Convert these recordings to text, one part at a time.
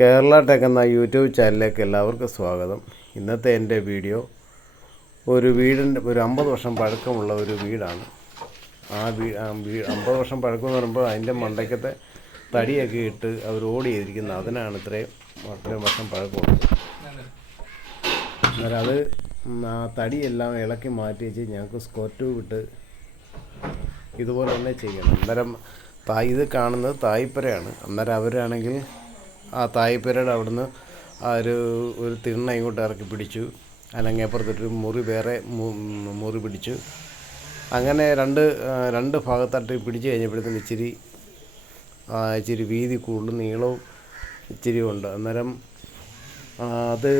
Kerala tech എന്ന YouTube ചാനലിലേക്ക് എല്ലാവർക്കും സ്വാഗതം. ഇന്നത്തെ എന്റെ വീഡിയോ ഒരു വീടിന്റെ ഒരു അമ്പത് വർഷം പഴക്കമുള്ള ഒരു വീടാണ്. ആ വീട് അമ്പത് വർഷം പഴക്കം എന്ന് പറയുമ്പോൾ അതിന്റെ മണ്ടയ്ക്കത്തെ തടിയൊക്കെ ഇട്ട് അവർ ഓടി ചെയ്തിരിക്കുന്നത്. അതിനാണ് ഇത്രയും അത്രയും വർഷം പഴക്കമുള്ളത്. അന്നേരം അത് ആ തടിയെല്ലാം ഇളക്കി മാറ്റി വെച്ച് ഞങ്ങൾക്ക് സ്കോറ്റ് വിട്ട് ഇതുപോലെ തന്നെ ചെയ്യണം. അന്നേരം തായ് ഇത് കാണുന്നത് തായ്പരയാണ് അന്നേരം അവരാണെങ്കിൽ ആ തായ്പരയുടെ അവിടുന്ന് ആ ഒരു ഒരു തിണ്ണ ഇങ്ങോട്ട് ഇറക്കി പിടിച്ചു. അല്ലെങ്കിൽ അപ്പുറത്തൊരു മുറി വേറെ മുറി പിടിച്ചു. അങ്ങനെ രണ്ട് രണ്ട് ഭാഗത്തായിട്ട് പിടിച്ചു കഴിഞ്ഞപ്പോഴത്തേന് ഇച്ചിരി ഇച്ചിരി വീതി കൂടുതൽ നീളവും ഇച്ചിരി ഉണ്ട്. അന്നേരം അത്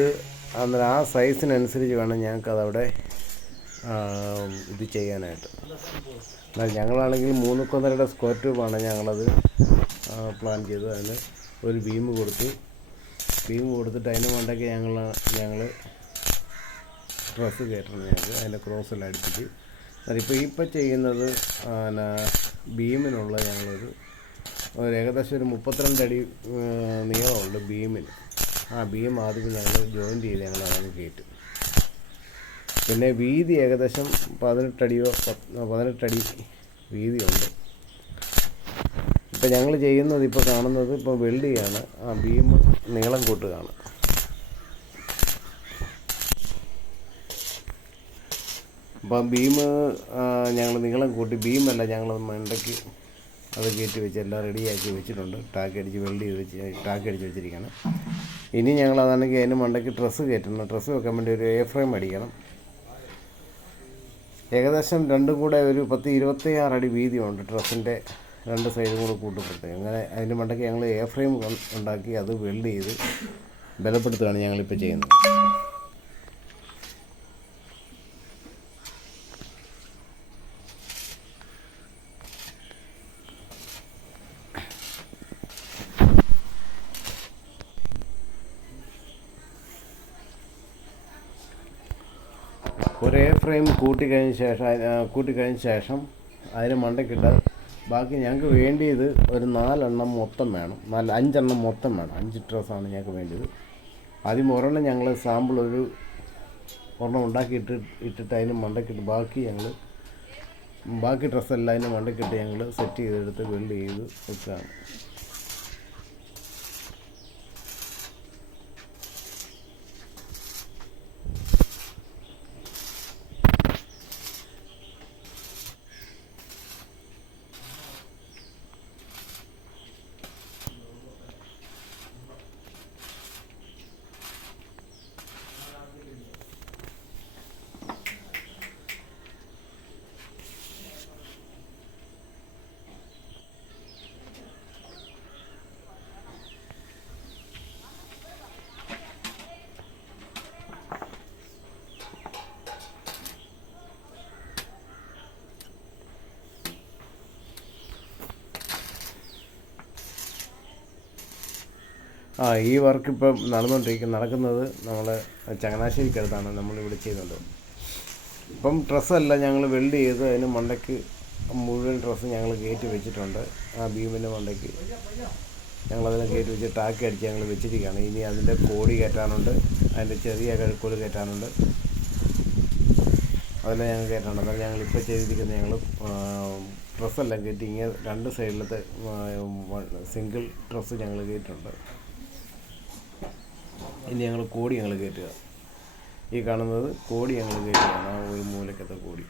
അന്നേരം ആ സൈസിനനുസരിച്ച് വേണം ഞങ്ങൾക്കതവിടെ ഇത് ചെയ്യാനായിട്ട്. എന്നാൽ ഞങ്ങളാണെങ്കിൽ മൂന്ന് കൊന്നരയുടെ സ്ക്വയർ ട്യൂബാണ് ഞങ്ങളത് പ്ലാൻ ചെയ്തത്. അതിന് ഒരു ബീം കൊടുത്തു. ബീം കൊടുത്തിട്ട് അതിന് വേണ്ടൊക്കെ ഞങ്ങൾ ഞങ്ങൾ ഡ്രസ്സ് കയറ്റണം ഞങ്ങൾക്ക്. അതിന്റെ ക്രോസെല്ലാം അടുപ്പിച്ച്. അതിപ്പോൾ ഇപ്പം ചെയ്യുന്നത് പിന്നെ ബീമിനുള്ള ഞങ്ങളൊരു ഒരു ഏകദേശം ഒരു മുപ്പത്തിരണ്ട് അടി നീളമുണ്ട് ബീമിന് ആ ബീം ആദ്യം ഞങ്ങൾ ജോയിൻ ചെയ്ത് ഞങ്ങൾ അതങ്ങ് കയറ്റും. പിന്നെ വീതി ഏകദേശം പതിനെട്ടടിയോ പതിനെട്ടടി വീതിയുണ്ട്. ഇപ്പം ഞങ്ങൾ ചെയ്യുന്നത് ഇപ്പോൾ കാണുന്നത് ഇപ്പോൾ വെള്ളിയാണ്. ആ ബീം നീളം കൂട്ടുകയാണ്. അപ്പം ബീം ഞങ്ങൾ നീളം കൂട്ടി ബീമല്ല ഞങ്ങൾ മണ്ടയ്ക്ക് അത് കയറ്റി വെച്ച് എല്ലാം റെഡിയാക്കി വെച്ചിട്ടുണ്ട്. ടാക്ക് അടിച്ച് വെൽഡ് ചെയ്ത് വെച്ച് ടാക്ക് അടിച്ച് വെച്ചിരിക്കുകയാണ് ഇനി ഞങ്ങൾ അതാണെങ്കിൽ അതിന് മണ്ടയ്ക്ക് ഡ്രസ്സ് കയറ്റണം. ഡ്രസ്സ് വെക്കാൻ വേണ്ടി ഒരു എ ഫ്രെയിം അടിക്കണം. ഏകദേശം രണ്ടും കൂടെ ഒരു പത്ത് ഇരുപത്തിയാറ് അടി വീതിയുണ്ട് ഡ്രസ്സിന്റെ രണ്ട് സൈഡും കൂടെ കൂട്ടപ്പെട്ട് അങ്ങനെ അതിന് മണ്ടയ്ക്ക് ഞങ്ങൾ എയർ ഫ്രെയിം ഉണ്ടാക്കി അത് വെൽഡ് ചെയ്ത് ബലപ്പെടുത്തുകയാണ് ഞങ്ങളിപ്പോൾ ചെയ്യുന്നത്. ഒരേ ഫ്രെയിം കൂട്ടിക്കഴിഞ്ഞ ശേഷം കൂട്ടിക്കഴിഞ്ഞ ശേഷം അതിന് മണ്ടയ്ക്കിട്ട് ബാക്കി ഞങ്ങൾക്ക് വേണ്ടിയത് ഒരു നാലെണ്ണം മൊത്തം വേണം. നാല് അഞ്ചെണ്ണം മൊത്തം വേണം. അഞ്ച് ഡ്രസ്സാണ് ഞങ്ങൾക്ക് വേണ്ടിയത്. ആദ്യം ഒരെണ്ണം ഞങ്ങൾ സാമ്പിൾ ഒരു ഒരെണ്ണം ഉണ്ടാക്കി ഇട്ട് ഇട്ടിട്ട് അതിന് മണ്ടക്കിട്ട് ബാക്കി ഞങ്ങൾ ബാക്കി ഡ്രസ്സെല്ലാം അതിന് മണ്ടക്കിട്ട് ഞങ്ങൾ സെറ്റ് ചെയ്തെടുത്ത് വെൽഡ് ചെയ്ത് വെക്കുകയാണ് ആ ഈ വർക്ക് ഇപ്പം നടന്നുകൊണ്ടിരിക്കും നടക്കുന്നത് നമ്മൾ ചങ്ങനാശ്ശേരിക്കടുത്താണ് നമ്മളിവിടെ ചെയ്യുന്നത് ഇപ്പം ഡ്രസ്സല്ല ഞങ്ങൾ വെൽഡ് ചെയ്ത് അതിന് മണ്ടയ്ക്ക് മുഴുവൻ ഡ്രസ്സ് ഞങ്ങൾ കയറ്റി വെച്ചിട്ടുണ്ട്. ആ ബീമിന്റെ മണ്ടയ്ക്ക് ഞങ്ങളതിനെ കയറ്റി വെച്ച് ടാക്കി അടിച്ച് ഞങ്ങൾ വെച്ചിരിക്കുകയാണ് ഇനി അതിന്റെ കോടി കയറ്റാനുണ്ട്. അതിന്റെ ചെറിയ കഴുക്കോട് കയറ്റാനുണ്ട്. അതെല്ലാം ഞങ്ങൾ കയറ്റാനുണ്ട്. അതാണ് ഞങ്ങളിപ്പോൾ ചെയ്തിരിക്കുന്നത് ഞങ്ങൾ ഡ്രസ്സെല്ലാം കയറ്റി ഇങ്ങനെ രണ്ട് സൈഡിലത്തെ സിംഗിൾ ഡ്രസ്സ് ഞങ്ങൾ കയറ്റിട്ടുണ്ട്. ഇനി ഞങ്ങൾ കോടി ഞങ്ങൾ കയറ്റുക ഈ കാണുന്നത് കോടി ഞങ്ങൾ കയറ്റുകയാണ് ആ ഒരു മൂലക്കത്തെ കോടി.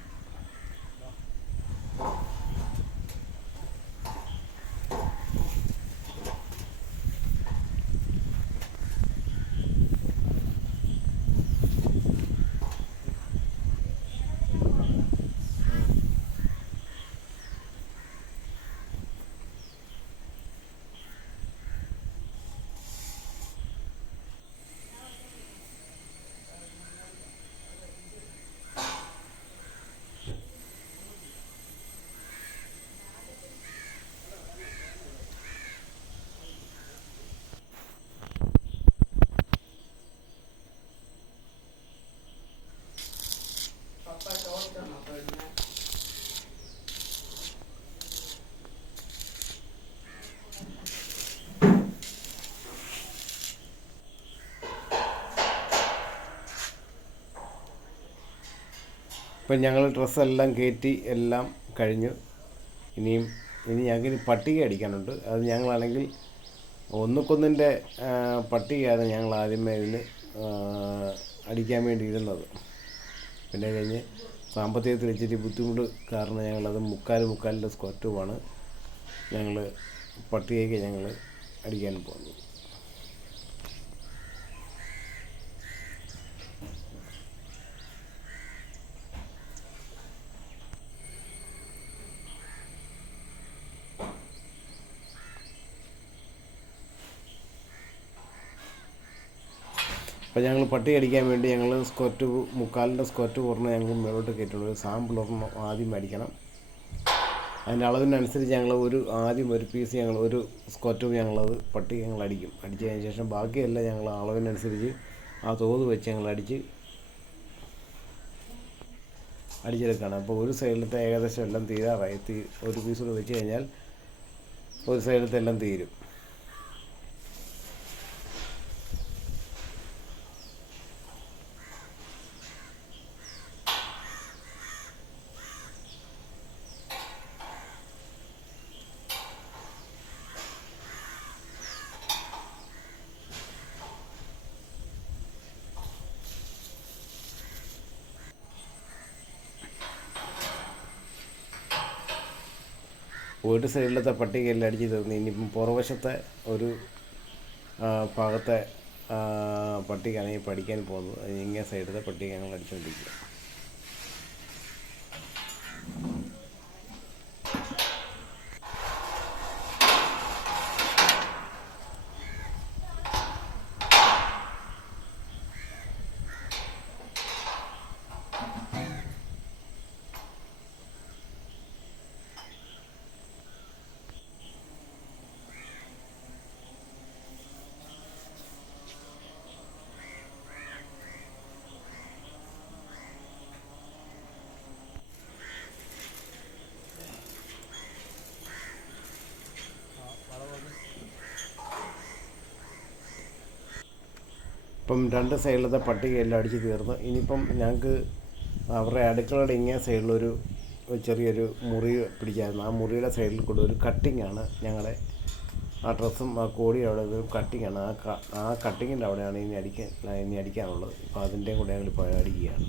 ഇപ്പം ഞങ്ങൾ ഡ്രസ്സെല്ലാം കയറ്റി എല്ലാം കഴിഞ്ഞു. ഇനിയും ഇനി ഞങ്ങൾക്കിനി പട്ടിക അടിക്കാനുണ്ട്. അത് ഞങ്ങളാണെങ്കിൽ ഒന്നുക്കൊന്നിന്റെ പട്ടികയാണ് ഞങ്ങൾ ആദ്യമേ ഇതിന് അടിക്കാൻ വേണ്ടി ഇരുന്നത് പിന്നെ കഴിഞ്ഞ് സാമ്പത്തികത്തിൽ ഇച്ചിരി ബുദ്ധിമുട്ട് കാരണം ഞങ്ങളത് മുക്കാൽ മുക്കാലിന്റെ സ്ക്വയർ ട്യൂബാണ് ഞങ്ങൾ പട്ടികയ്ക്ക് ഞങ്ങൾ അടിക്കാൻ പോകുന്നത് അപ്പോൾ ഞങ്ങൾ പട്ടി അടിക്കാൻ വേണ്ടി ഞങ്ങൾ സ്ക്വറ്റ് മുക്കാലിന്റെ സ്ക്വറ്റ് കുറഞ്ഞ് ഞങ്ങൾ മേലോട്ട് കയറ്റുള്ളൂ. ഒരു സാമ്പിൾ ഒരെണ്ണം ആദ്യം മേടിക്കണം. അതിന്റെ അളവിനനുസരിച്ച് ഞങ്ങൾ ഒരു ആദ്യം ഒരു പീസ് ഞങ്ങൾ ഒരു സ്ക്വറ്റും ഞങ്ങളത് പട്ടി ഞങ്ങൾ അടിക്കും. അടിച്ചതിന് ശേഷം ബാക്കിയെല്ലാം ഞങ്ങൾ അളവിനനുസരിച്ച് ആ തോത് വെച്ച് ഞങ്ങൾ അടിച്ച് അടിച്ചെടുക്കുകയാണ്. അപ്പോൾ ഒരു സൈഡിലത്തെ ഏകദേശം എല്ലാം തീരാറായി. ഒരു പീസ് കൂടെ വെച്ച് കഴിഞ്ഞാൽ ഒരു സൈഡിലത്തെ എല്ലാം തീരും. ഒരു സൈഡിലത്തെ പട്ടികയെല്ലാം അടിച്ച് തീർന്നു ഇനിയിപ്പം പുറവശത്തെ ഒരു ഭാഗത്തെ പട്ടികയാണ് ഈ പഠിക്കാൻ പോകുന്നത്. ഇങ്ങനെ സൈഡിലത്തെ പട്ടിക ഞങ്ങൾ അടിച്ചുകൊണ്ടിരിക്കുക ഇപ്പം രണ്ട് സൈഡിലത്തെ പട്ടികയെല്ലാം അടിച്ച് തീർന്നു. ഇനിയിപ്പം ഞങ്ങൾക്ക് അവരുടെ അടുക്കളയുടെ ഇങ്ങേ സൈഡിലൊരു ചെറിയൊരു മുറി പിടിച്ചായിരുന്നു. ആ മുറിയുടെ സൈഡിൽ കൂടെ ഒരു കട്ടിങ്ങാണ് ഞങ്ങളുടെ ആ ഡ്രസ്സും ആ കോടിയും അവിടെ ഒരു കട്ടിങ്ങാണ് ആ ആ കട്ടിങ്ങിന്റെ അവിടെയാണ് ഇനി അടിക്കാൻ ഇനി അടിക്കാനുള്ളത്. അപ്പോൾ അതിന്റെയും കൂടെ ഞങ്ങൾ ഇപ്പോൾ അടിക്കുകയാണ്.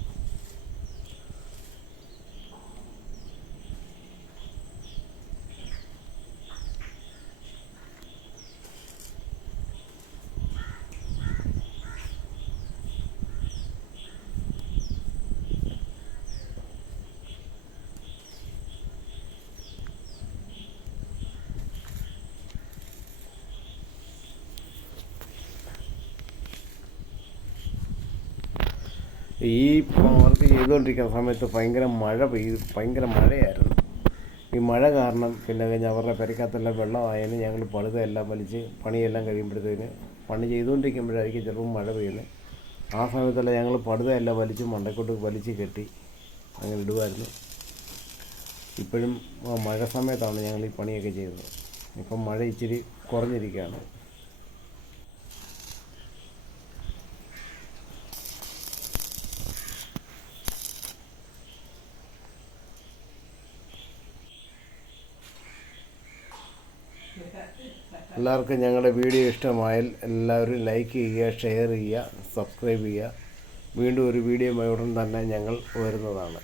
ഈ പ്രവർത്തി ചെയ്തുകൊണ്ടിരിക്കുന്ന സമയത്ത് ഭയങ്കര മഴ പെയ്ത് ഭയങ്കര മഴയായിരുന്നു. ഈ മഴ കാരണം പിന്നെ കഴിഞ്ഞ് അവരുടെ പെരക്കത്തെല്ലാം വെള്ളമായതിന് ഞങ്ങൾ പഴുതെല്ലാം വലിച്ച് പണിയെല്ലാം കഴിയുമ്പോഴത്തേന് പണി ചെയ്തുകൊണ്ടിരിക്കുമ്പോഴായിരിക്കും ചിലപ്പോൾ മഴ പെയ്യുന്നത്. ആ സമയത്തെല്ലാം ഞങ്ങൾ പടുതയെല്ലാം വലിച്ച് മണ്ടക്കോട്ട് വലിച്ച് കെട്ടി അങ്ങനെ ഇടുമായിരുന്നു. ഇപ്പോഴും മഴ സമയത്താണ് ഞങ്ങൾ ഈ പണിയൊക്കെ ചെയ്യുന്നത്. ഇപ്പം മഴ ഇച്ചിരി കുറഞ്ഞിരിക്കുകയാണ്. എല്ലാവർക്കും ഞങ്ങളുടെ വീഡിയോ ഇഷ്ടമായാൽ എല്ലാവരും ലൈക്ക് ചെയ്യുക ഷെയർ ചെയ്യുക സബ്സ്ക്രൈബ് ചെയ്യുക. വീണ്ടും ഒരു വീഡിയോയുമായി ഉടൻ തന്നെ ഞങ്ങൾ വരുന്നതാണ്.